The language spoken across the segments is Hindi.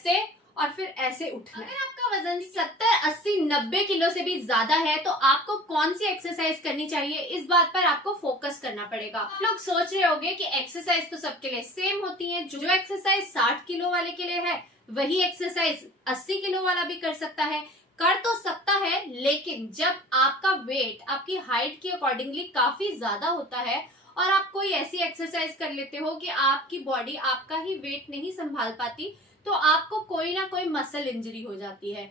ऐसे और फिर ऐसे उठना। अगर आपका वजन 70, 80, 90 किलो से भी ज्यादा है तो आपको कौन सी एक्सरसाइज करनी चाहिए, इस बात पर आपको फोकस करना पड़ेगा। आप लोग सोच रहे होंगे कि एक्सरसाइज तो सबके लिए सेम होती है, जो एक्सरसाइज 60 किलो वाले के लिए है वही एक्सरसाइज 80 किलो वाला भी कर सकता है। कर तो सकता है, लेकिन जब आपका वेट आपकी हाइट के अकॉर्डिंगली काफी ज्यादा होता है और आप कोई ऐसी एक्सरसाइज कर लेते हो कि आपकी बॉडी आपका ही वेट नहीं संभाल पाती, तो आपको कोई ना कोई मसल इंजरी हो जाती है।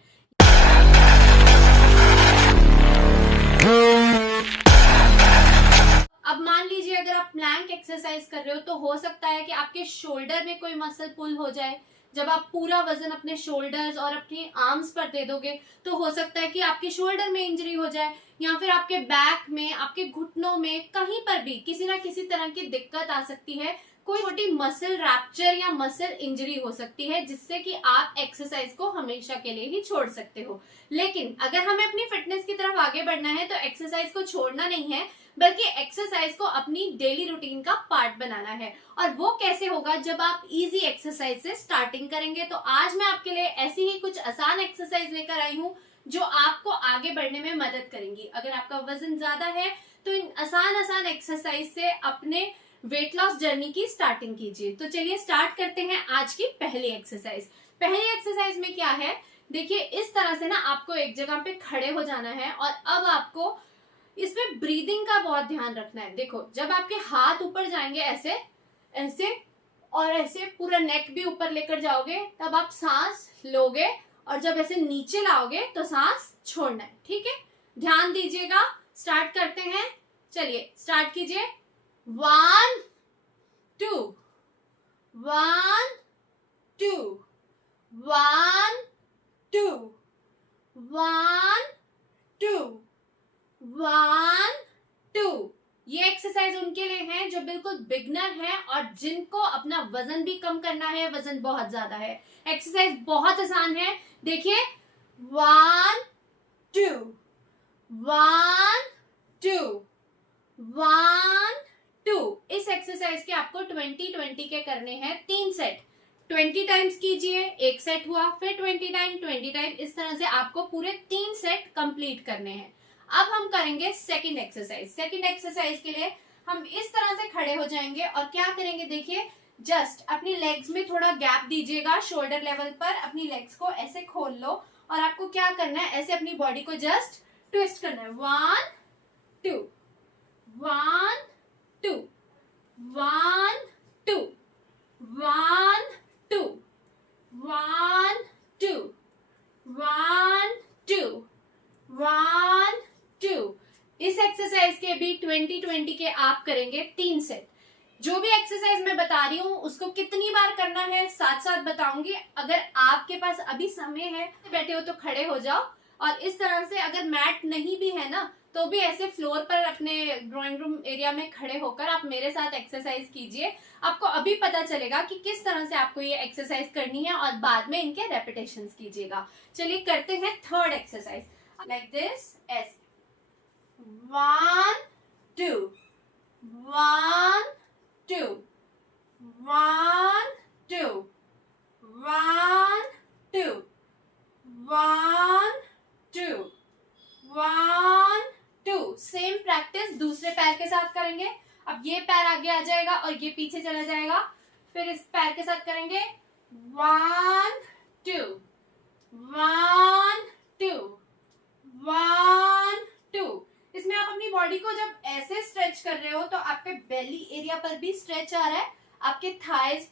अब मान लीजिए अगर आप प्लैंक एक्सरसाइज कर रहे हो तो हो सकता है कि आपके शोल्डर में कोई मसल पुल हो जाए। जब आप पूरा वजन अपने शोल्डर्स और अपने आर्म्स पर दे दोगे तो हो सकता है कि आपके शोल्डर में इंजरी हो जाए, या फिर आपके बैक में, आपके घुटनों में, कहीं पर भी किसी ना किसी तरह की दिक्कत आ सकती है। कोई छोटी मसल रैप्चर या मसल इंजरी हो सकती है, जिससे कि आप एक्सरसाइज को हमेशा के लिए ही छोड़ सकते हो। लेकिन अगर हमें अपनी फिटनेस की तरफ आगे बढ़ना है तो एक्सरसाइज को छोड़ना नहीं है, बल्कि एक्सरसाइज को अपनी डेली रूटीन का पार्ट बनाना है। और वो कैसे होगा, जब आप इजी एक्सरसाइज से स्टार्टिंग करेंगे। तो आज मैं आपके लिए ऐसी ही कुछ आसान एक्सरसाइज लेकर आई हूँ जो आपको आगे बढ़ने में मदद करेंगी। अगर आपका वजन ज्यादा है तो इन आसान एक्सरसाइज से अपने वेट लॉस जर्नी की स्टार्टिंग कीजिए। तो चलिए स्टार्ट करते हैं आज की पहली एक्सरसाइज। पहली एक्सरसाइज में क्या है, देखिए इस तरह से ना आपको एक जगह पे खड़े हो जाना है और अब आपको इसमें ब्रीदिंग का बहुत ध्यान रखना है। देखो जब आपके हाथ ऊपर जाएंगे ऐसे ऐसे और ऐसे पूरा नेक भी ऊपर लेकर जाओगे, तब आप सांस लोगे, और जब ऐसे नीचे लाओगे तो सांस छोड़ना है। ठीक है, ध्यान दीजिएगा। स्टार्ट करते हैं, चलिए स्टार्ट कीजिए। 1 2 1 2 1 2 1 2 1 2। ये एक्सरसाइज उनके लिए है जो बिल्कुल बिगनर है और जिनको अपना वजन भी कम करना है, वजन बहुत ज्यादा है। एक्सरसाइज बहुत आसान है। देखिए 1 2 1 2 1 2। इस एक्सरसाइज के आपको 20-20 के करने हैं, 3 सेट। 20 टाइम्स कीजिए, एक सेट हुआ, फिर 20 टाइम, इस तरह से आपको पूरे 3 सेट कंप्लीट करने हैं। अब हम करेंगे सेकंड एक्सरसाइज। सेकंड एक्सरसाइज के लिए हम इस तरह से खड़े हो जाएंगे और क्या करेंगे, देखिए जस्ट अपनी लेग्स में थोड़ा गैप दीजिएगा, शोल्डर लेवल पर अपनी लेग्स को ऐसे खोल लो और आपको क्या करना है, ऐसे अपनी बॉडी को जस्ट ट्विस्ट करना है। 1 2 1 2 1 2 1 2 1 2 1 2 1 2। इस एक्सरसाइज के भी 20-20 के आप करेंगे 3 सेट। जो भी एक्सरसाइज मैं बता रही हूँ उसको कितनी बार करना है साथ साथ बताऊंगी। अगर आपके पास अभी समय है, बैठे हो तो खड़े हो जाओ, और इस तरह से अगर मैट नहीं भी है ना तो भी ऐसे फ्लोर पर अपने ड्राइंग रूम एरिया में खड़े होकर आप मेरे साथ एक्सरसाइज कीजिए। आपको अभी पता चलेगा कि किस तरह से आपको ये एक्सरसाइज करनी है और बाद में इनके रेपिटेशंस कीजिएगा। चलिए करते हैं थर्ड एक्सरसाइज। लाइक दिस, ऐसे 1 2 1 2 1 2 1 2 1 2 1 2। सेम प्रैक्टिस दूसरे पैर के साथ करेंगे। अब ये पैर आगे आ जाएगा और ये पीछे चला जाएगा, फिर इस पैर के साथ करेंगे 1 2 1 2 1 2। इसमें आप अपनी बॉडी को जब ऐसे स्ट्रेच कर रहे हो तो आपके बेली एरिया पर भी स्ट्रेच आ रहा है, आपके थाइज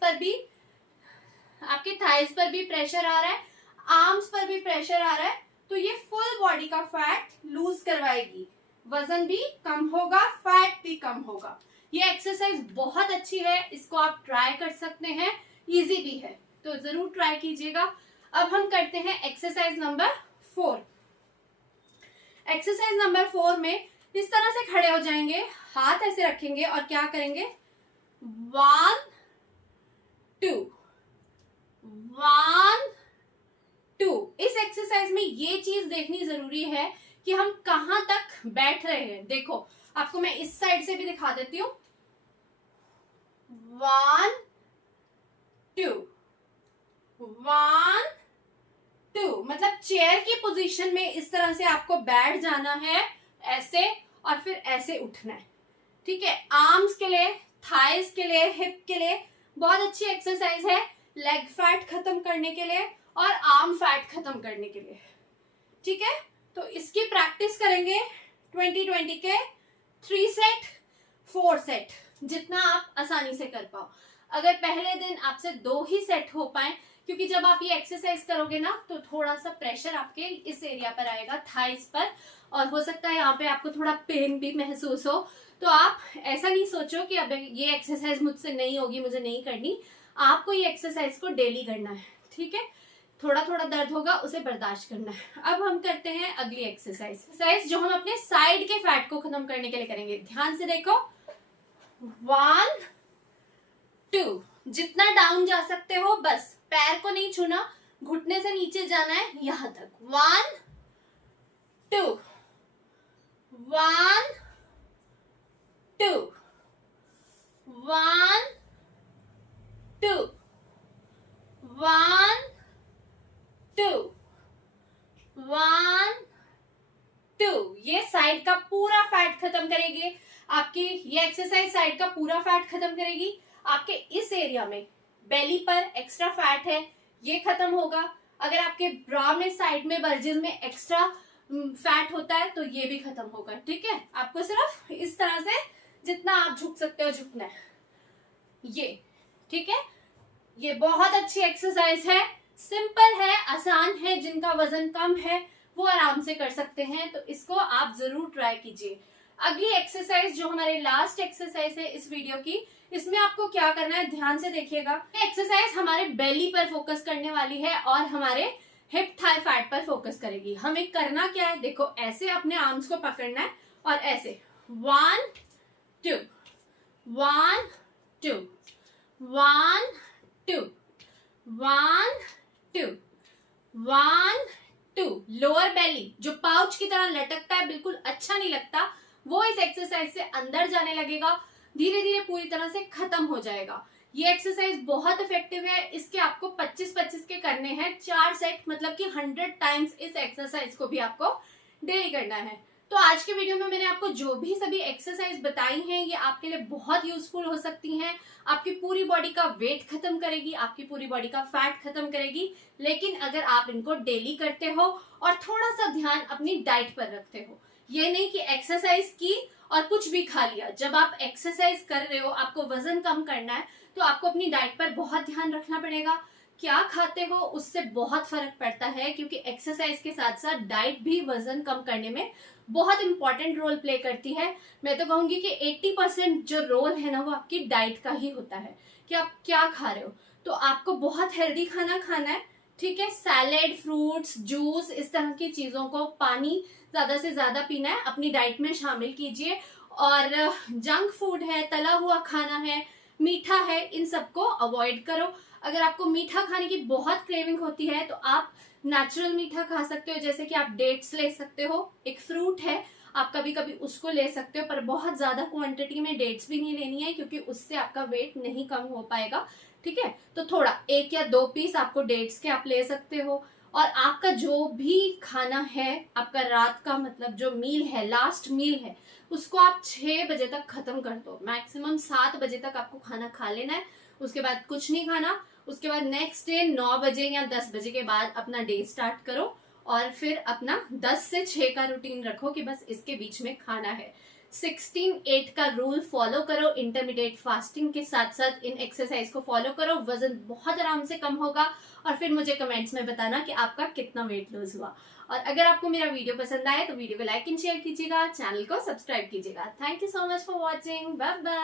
पर भी प्रेशर आ रहा है, आर्म्स पर भी प्रेशर आ रहा है। तो ये फुल बॉडी का फैट लूज करवाएगी, वजन भी कम होगा, फैट भी कम होगा। ये एक्सरसाइज बहुत अच्छी है, इसको आप ट्राई कर सकते हैं, इजी भी है, तो जरूर ट्राई कीजिएगा। अब हम करते हैं एक्सरसाइज नंबर 4। एक्सरसाइज नंबर 4 में इस तरह से खड़े हो जाएंगे, हाथ ऐसे रखेंगे और क्या करेंगे 1 2 1 2। इस एक्सरसाइज में ये चीज देखनी जरूरी है कि हम कहां तक बैठ रहे हैं। देखो आपको मैं इस साइड से भी दिखा देती हूँ। 1 2 1 मतलब चेयर की पोजीशन में इस तरह से आपको बैठ जाना है, ऐसे, और फिर ऐसे उठना है, ठीक है। आर्म्स के लिए, थाइस के लिए, हिप के लिए बहुत अच्छी एक्सरसाइज है, लेग फैट खत्म करने के लिए और आर्म फैट खत्म करने के लिए, ठीक है। तो इसकी प्रैक्टिस करेंगे 20-20 के 3 सेट 4 सेट, जितना आप आसानी से कर पाओ। अगर पहले दिन आपसे 2 ही सेट हो पाए, क्योंकि जब आप ये एक्सरसाइज करोगे ना तो थोड़ा सा प्रेशर आपके इस एरिया पर आएगा, थाइस पर, और हो सकता है यहाँ पे आपको थोड़ा पेन भी महसूस हो। तो आप ऐसा नहीं सोचो कि अब ये एक्सरसाइज मुझसे नहीं होगी, मुझे नहीं करनी। आपको ये एक्सरसाइज को डेली करना है, ठीक है। थोड़ा थोड़ा दर्द होगा, उसे बर्दाश्त करना है। अब हम करते हैं अगली एक्सरसाइज जो हम अपने साइड के फैट को खत्म करने के लिए करेंगे। ध्यान से देखो, 1 2, जितना डाउन जा सकते हो, बस पैर को नहीं छूना, घुटने से नीचे जाना है यहां तक। 1 2 1 2 1 2 1 2 1 2। ये साइड का पूरा फैट खत्म करेगी आपकी, ये एक्सरसाइज साइड का पूरा फैट खत्म करेगी। आपके इस एरिया में बेली पर एक्स्ट्रा फैट है, ये खत्म होगा। अगर आपके ब्रा में, साइड में, बर्जिल में एक्स्ट्रा फैट होता है तो ये भी खत्म होगा, ठीक है। आपको सिर्फ इस तरह से जितना आप झुक सकते हो झुकना है, ये, ठीक है। ये बहुत अच्छी एक्सरसाइज है, सिंपल है, आसान है। जिनका वजन कम है वो आराम से कर सकते हैं, तो इसको आप जरूर ट्राई कीजिए। अगली एक्सरसाइज जो हमारी लास्ट एक्सरसाइज है इस वीडियो की, इसमें आपको क्या करना है, ध्यान से देखिएगा। एक्सरसाइज हमारे बेली पर फोकस करने वाली है और हमारे हिप थाई फैट पर फोकस करेगी। हमें करना क्या है, देखो, ऐसे अपने आर्म्स को पकड़ना है और ऐसे 1 2 1 2 1 2 1 2 1 2। लोअर बेली जो पाउच की तरह लटकता है, बिल्कुल अच्छा नहीं लगता, वो इस एक्सरसाइज से अंदर जाने लगेगा, धीरे धीरे पूरी तरह से खत्म हो जाएगा। ये एक्सरसाइज बहुत इफेक्टिव है। इसके आपको 25-25 के करने हैं, 4 सेट, मतलब कि 100 टाइम्स इस एक्सरसाइज को भी आपको डेली करना है। तो आज के वीडियो में मैंने आपको जो भी सभी एक्सरसाइज बताई हैं, ये आपके लिए बहुत यूजफुल हो सकती हैं। आपकी पूरी बॉडी का वेट खत्म करेगी, आपकी पूरी बॉडी का फैट खत्म करेगी। लेकिन अगर आप इनको डेली करते हो और थोड़ा सा ध्यान अपनी डाइट पर रखते हो, ये नहीं कि एक्सरसाइज की और कुछ भी खा लिया। जब आप एक्सरसाइज कर रहे हो, आपको वजन कम करना है, तो आपको अपनी डाइट पर बहुत ध्यान रखना पड़ेगा। क्या खाते हो उससे बहुत फर्क पड़ता है, क्योंकि एक्सरसाइज के साथ साथ डाइट भी वजन कम करने में बहुत इंपॉर्टेंट रोल प्ले करती है। मैं तो कहूंगी कि 80% जो रोल है ना, वो आपकी डाइट का ही होता है कि आप क्या खा रहे हो। तो आपको बहुत हेल्दी खाना खाना है, ठीक है। सैलेड, फ्रूट्स, जूस, इस तरह की चीजों को, पानी ज्यादा से ज्यादा पीना है, अपनी डाइट में शामिल कीजिए। और जंक फूड है, तला हुआ खाना है, मीठा है, इन सबको अवॉइड करो। अगर आपको मीठा खाने की बहुत क्रेविंग होती है तो आप नेचुरल मीठा खा सकते हो, जैसे कि आप डेट्स ले सकते हो, एक फ्रूट है, आप कभी कभी उसको ले सकते हो, पर बहुत ज्यादा क्वांटिटी में डेट्स भी नहीं लेनी है, क्योंकि उससे आपका वेट नहीं कम हो पाएगा, ठीक है। तो थोड़ा 1 या 2 पीस आपको डेट्स के आप ले सकते हो। और आपका जो भी खाना है, आपका रात का मतलब जो मील है, लास्ट मील है, उसको आप 6 बजे तक खत्म कर दो। मैक्सिमम 7 बजे तक आपको खाना खा लेना है, उसके बाद कुछ नहीं खाना। उसके बाद नेक्स्ट डे 9 बजे या 10 बजे के बाद अपना डे स्टार्ट करो, और फिर अपना 10 से 6 का रूटीन रखो कि बस इसके बीच में खाना है। 16-8 का रूल फॉलो करो, इंटरमीडिएट फास्टिंग के साथ साथ इन एक्सरसाइज को फॉलो करो, वजन बहुत आराम से कम होगा। और फिर मुझे कमेंट्स में बताना कि आपका कितना वेट लूज हुआ। और अगर आपको मेरा वीडियो पसंद आए तो वीडियो को लाइक एंड शेयर कीजिएगा, चैनल को सब्सक्राइब कीजिएगा। Thank you so much for watching, bye bye.